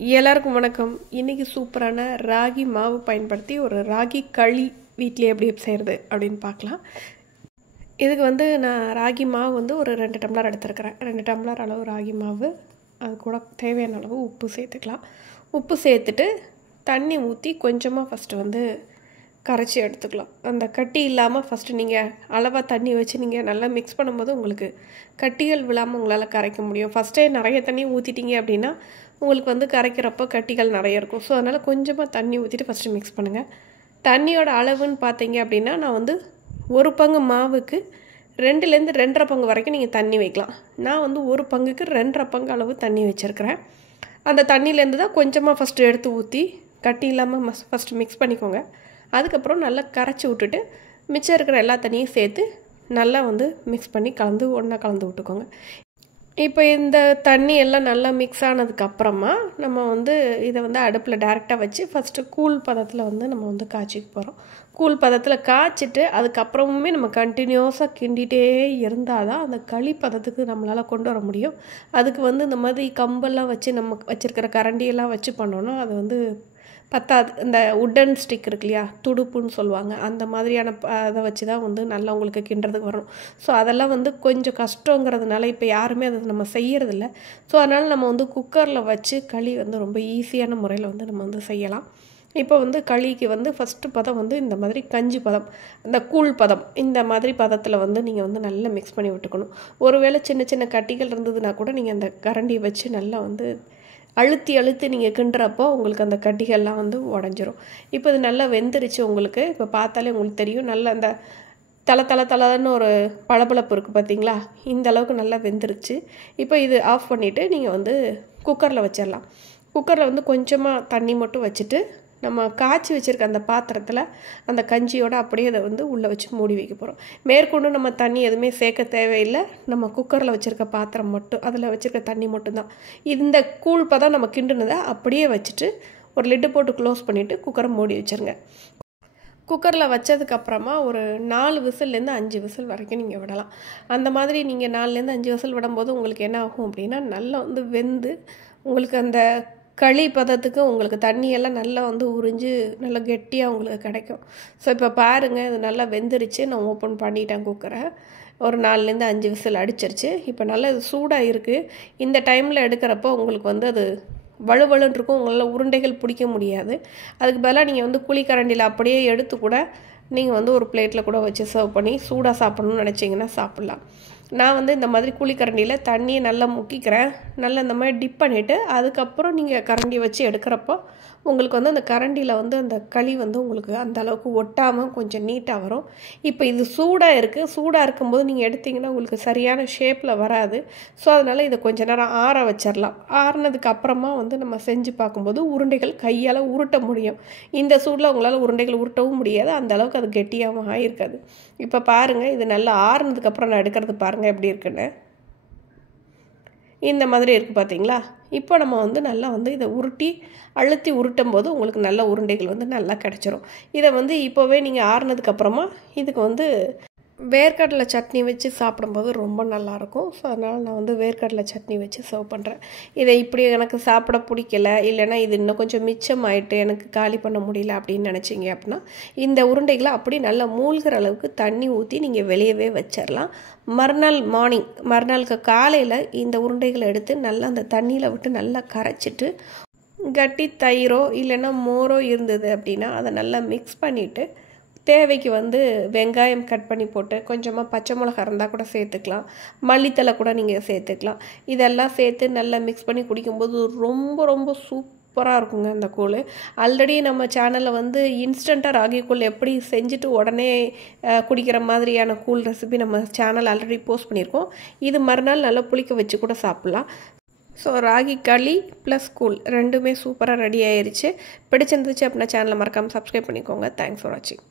எல்லாருக்கும் வணக்கம். இன்றைக்கி சூப்பரான ராகி மாவு பயன்படுத்தி ஒரு ராகி களி வீட்டிலே எப்படி செய்கிறது அப்படின்னு பார்க்கலாம். இதுக்கு நான் ராகி மாவு ஒரு 2 டம்ளர் எடுத்துருக்கிறேன். 2 டம்ளர் அளவு ராகி மாவு, அது கூட தேவையான அளவு உப்பு சேர்த்துக்கலாம். உப்பு சேர்த்துட்டு தண்ணி ஊற்றி கொஞ்சமாக ஃபஸ்ட்டு கரைச்சி எடுத்துக்கலாம். அந்த கட்டி இல்லாமல் ஃபஸ்ட்டு நீங்கள் அளவாக தண்ணி வச்சு நீங்கள் நல்லா மிக்ஸ் பண்ணும்போது உங்களுக்கு கட்டிகள் விழாமல் உங்களால் கரைக்க முடியும். ஃபஸ்ட்டே நிறைய தண்ணி ஊற்றிட்டீங்க அப்படின்னா உங்களுக்கு கரைக்கிறப்போ கட்டிகள் நிறைய இருக்கும். ஸோ அதனால் கொஞ்சமாக தண்ணி ஊற்றிட்டு ஃபஸ்ட்டு மிக்ஸ் பண்ணுங்கள். தண்ணியோட அளவுன்னு பார்த்தீங்க அப்படின்னா நான் 1 பங்கு மாவுக்கு 2லேருந்து 2.5 பங்கு வரைக்கும் நீங்கள் தண்ணி வைக்கலாம். நான் 1 பங்குக்கு 2.5 பங்கு அளவு தண்ணி வச்சுருக்கிறேன். அந்த தண்ணியிலேருந்து தான் கொஞ்சமாக ஃபஸ்ட்டு எடுத்து ஊற்றி கட்டி இல்லாமல் ஃபஸ்ட்டு மிக்ஸ் பண்ணிக்கோங்க. அதுக்கப்புறம் நல்லா கரைச்சி விட்டுட்டு மிச்சம் இருக்கிற எல்லா தண்ணியும் சேர்த்து நல்லா மிக்ஸ் பண்ணி ஒன்றா கலந்து விட்டுக்கோங்க. இப்போ இந்த தண்ணி எல்லாம் நல்லா மிக்ஸ் ஆனதுக்கப்புறமா நம்ம இதை அடுப்பில் டேரெக்டாக வச்சு ஃபஸ்ட்டு கூழ் பதத்தில் நம்ம காய்ச்சிக்க போகிறோம். கூழ் பதத்தில் காய்ச்சிட்டு அதுக்கப்புறமுமே நம்ம கண்டினியூஸாக கிண்டிகிட்டே இருந்தால் தான் அந்த களி பதத்துக்கு நம்மளால் கொண்டு வர முடியும். அதுக்கு இந்த மாதிரி கம்பெல்லாம் வச்சு நம்ம வச்சுருக்கிற கரண்டியெல்லாம் வச்சு பண்ணோன்னா அது பத்தாது. இந்த உட்டன் ஸ்டிக் இருக்கு இல்லையா, துடுப்புன்னு சொல்லுவாங்க, அந்த மாதிரியான அதை வச்சு தான் நல்லா உங்களுக்கு கிண்டுறதுக்கு வரும். ஸோ அதெல்லாம் கொஞ்சம் கஷ்டங்கிறதுனால இப்போ யாருமே அதை நம்ம செய்யறதில்ல. ஸோ அதனால் நம்ம குக்கரில் வச்சு களி ரொம்ப ஈஸியான முறையில் நம்ம செய்யலாம். இப்போ களிக்கு ஃபஸ்ட்டு பதம் இந்த மாதிரி கஞ்சி பதம், இந்த கூழ் பதம், இந்த மாதிரி பதத்தில் நீங்கள் நல்லா மிக்ஸ் பண்ணி விட்டுக்கணும். ஒருவேளை சின்ன சின்ன கட்டிகள் இருந்ததுன்னா கூட நீங்கள் அந்த கரண்டி வச்சு நல்லா அழுத்தி நீங்கள் கிண்டுறப்போ உங்களுக்கு அந்த கட்டிகள்லாம் உடஞ்சிரும். இப்போ இது நல்லா வெந்துருச்சு. உங்களுக்கு இப்போ பார்த்தாலே உங்களுக்கு தெரியும், நல்லா அந்த தளன்னு ஒரு பளபளப்பு இருக்குது பார்த்தீங்களா, இந்த அளவுக்கு நல்லா வெந்துருச்சு. இப்போ இது ஆஃப் பண்ணிவிட்டு நீங்கள் குக்கரில் வச்சிடலாம். குக்கரில் கொஞ்சமாக தண்ணி மட்டும் வச்சுட்டு நம்ம காய்ச்சி வச்சுருக்க அந்த பாத்திரத்தில் அந்த கஞ்சியோடு அப்படியே அதை உள்ளே வச்சு மூடி வைக்க போகிறோம். மேற்கொண்டு நம்ம தண்ணி எதுவுமே சேர்க்க தேவையில்லை. நம்ம குக்கரில் வச்சுருக்க பாத்திரம் மட்டும், அதில் வச்சுருக்க தண்ணி மட்டும்தான். இந்த கூழ் பதம் நம்ம கிண்டுனதை அப்படியே வச்சுட்டு ஒரு லிட்டு போட்டு க்ளோஸ் பண்ணிவிட்டு குக்கரை மூடி வச்சுருங்க. குக்கரில் வச்சதுக்கப்புறமா ஒரு 4 விசில்லேருந்து 5 விசில் வரைக்கும் நீங்கள் விடலாம். அந்த மாதிரி நீங்கள் 4லேருந்து 5 விசில் விடும்போது உங்களுக்கு என்ன ஆகும் அப்படின்னா நல்லா வெந்து உங்களுக்கு அந்த களி பதத்துக்கு உங்களுக்கு தண்ணியெல்லாம் நல்லா உறிஞ்சு நல்லா கெட்டியாக உங்களுக்கு கிடைக்கும். ஸோ இப்போ பாருங்கள், இது நல்லா வெந்துருச்சு. நான் ஓப்பன் பண்ணிட்டேன் குக்கரை. ஒரு 4லேருந்து 5 விசில் அடிச்சிருச்சு. இப்போ நல்லா இது சூடாக இருக்குது. இந்த டைமில் எடுக்கிறப்போ உங்களுக்கு அது வலுவலுன்னு இருக்கும். உங்களால் உருண்டைகள் பிடிக்க முடியாது. அதுக்கு பதிலாக நீங்கள் குழிக்கரண்டியில் அப்படியே எடுத்து கூட நீங்கள் ஒரு பிளேட்டில் கூட வச்சு சர்வ் பண்ணி சூடாக சாப்பிட்ணுன்னு நினச்சிங்கன்னா சாப்பிட்லாம். நான் இந்த மாதிரி குழிக்கரண்டியில் தண்ணியை நல்லா முக்கிக்கிறேன். நல்லா இந்த மாதிரி டிப் பண்ணிவிட்டு அதுக்கப்புறம் நீங்கள் கரண்டி வச்சு எடுக்கிறப்போ உங்களுக்கு அந்த கரண்டியில் அந்த களி உங்களுக்கு அந்த அளவுக்கு ஒட்டாமல் கொஞ்சம் நீட்டாக வரும். இப்போ இது சூடாக இருக்குது. சூடாக இருக்கும்போது நீங்கள் எடுத்திங்கன்னா உங்களுக்கு சரியான ஷேப்பில் வராது. ஸோ அதனால் இதை கொஞ்சம் நேரம் ஆற வச்சிடலாம். ஆறினதுக்கு அப்புறமா நம்ம செஞ்சு பார்க்கும்போது உருண்டைகள் கையால் உருட்ட முடியும். இந்த சூடில் உங்களால் உருண்டைகள் உருட்டவும் முடியாது. அந்த அளவுக்கு அது கெட்டியாகவும் ஆகிருக்காது. இப்போ பாருங்கள், இது நல்லா ஆறுனதுக்கப்புறம் நான் எடுக்கிறது பாருங்கள் எப்படி இருக்குன்னு. இந்த மாதிரி இருக்குது பார்த்தீங்களா. இப்போ நம்ம நல்லா இதை அழுத்தி உருட்டும் போது உங்களுக்கு நல்ல உருண்டைகள் நல்லா கிடச்சிரும். இதை இப்போவே நீங்கள் ஆறுனதுக்கப்புறமா இதுக்கு வேர்க்கடலை சட்னி வச்சு சாப்பிடும்போது ரொம்ப நல்லாயிருக்கும். ஸோ அதனால் நான் வேர்க்கடலை சட்னி வச்சு சர்வ் பண்ணுறேன். இதை இப்படி எனக்கு சாப்பிட பிடிக்கல, இல்லைன்னா இது இன்னும் கொஞ்சம் மிச்சமாயிட்டு எனக்கு காலி பண்ண முடியல அப்படின்னு நினச்சிங்க அப்படின்னா இந்த உருண்டைகளை அப்படி நல்லா மூழ்கிற அளவுக்கு தண்ணி ஊற்றி நீங்கள் வெளியவே வச்சிடலாம். மறுநாளுக்கு காலையில் இந்த உருண்டைகளை எடுத்து நல்லா அந்த தண்ணியில் விட்டு நல்லா கரைச்சிட்டு கட்டி தயிரோ இல்லைன்னா மோரோ இருந்தது அப்படின்னா அதை நல்லா மிக்ஸ் பண்ணிவிட்டு தேவைக்கு வெங்காயம் கட் பண்ணி போட்டு கொஞ்சமாக பச்சை மிளகா இருந்தால் கூட சேர்த்துக்கலாம், மல்லித்தலை கூட நீங்கள் சேர்த்துக்கலாம். இதெல்லாம் சேர்த்து நல்லா மிக்ஸ் பண்ணி குடிக்கும்போது ரொம்ப ரொம்ப சூப்பராக இருக்குங்க இந்த கூழ். ஆல்ரெடி நம்ம சேனலில் இன்ஸ்டண்ட்டாக ராகி கூழ் எப்படி செஞ்சுட்டு உடனே குடிக்கிற மாதிரியான கூழ் ரெசிபி நம்ம சேனல் ஆல்ரெடி போஸ்ட் பண்ணியிருக்கோம். இது மறுநாள் நல்லா புளிக்க வச்சு கூட சாப்பிட்லாம். ஸோ ராகி களி ப்ளஸ் கூழ் ரெண்டுமே சூப்பராக ரெடி ஆயிடுச்சு. பிடிச்சிருந்துச்சு அப்படின்னா சேனலை மறக்காமல் சப்ஸ்கிரைப் பண்ணிக்கோங்க. தேங்க்ஸ் ஃபார் வாட்சிங்.